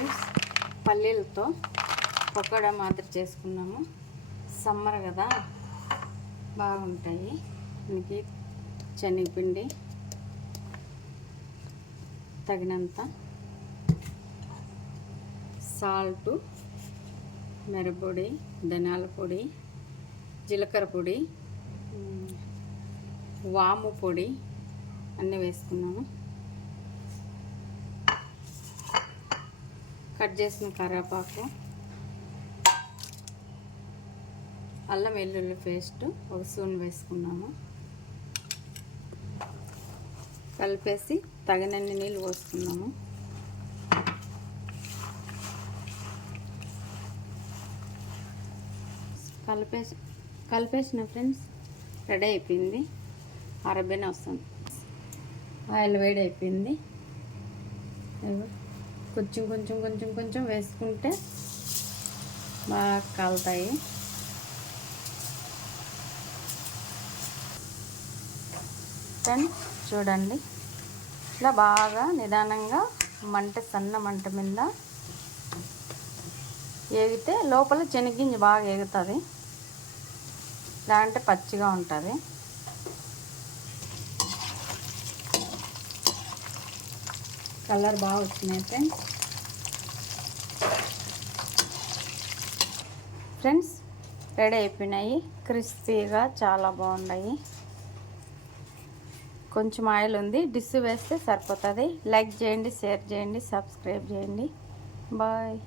Friends, పల్లీలతో pakoda మాదిరి చేసుకున్నాము. Summer కదా, బాగుంటాయి. దీనికి శనగపిండి తగినంత, సాల్టు, మిరపొడి, ధనియాల పొడి, జీలకర్ర పొడి, వాము పొడి అన్నీ వేసుకున్నాము. కట్ చేసిన కరివేపాకు, అల్లం వెల్లుల్లి పేస్ట్ 1 స్పూన్ వేసుకున్నాము. కలిపేసి తగినన్ని నీళ్ళు పోసుకున్నాము. కలిపేసిన ఫ్రెండ్స్, రెడీ అయిపోయింది. అరబిన వస్తుంది. ఆయిల్ వేడి అయిపోయింది. కొంచెం కొంచెం కొంచెం కొంచెం వేసుకుంటే బాగా కాలుతాయి. ఫ్రెండ్స్ చూడండి, ఇట్లా బాగా నిదానంగా సన్న మంట మీద ఏగితే లోపల శనగగింజ బాగా ఏగుతుంది. లేదంటే పచ్చిగా ఉంటుంది. కలర్ బాగా వచ్చినాయి ఫ్రెండ్స్. రెడీ అయిపోయినాయి. క్రిస్పీగా చాలా బాగున్నాయి. కొంచెం ఆయిల్ ఉంది, డిష్ వేస్తే సరిపోతుంది. లైక్ చేయండి, షేర్ చేయండి, సబ్స్క్రైబ్ చేయండి. బాయ్.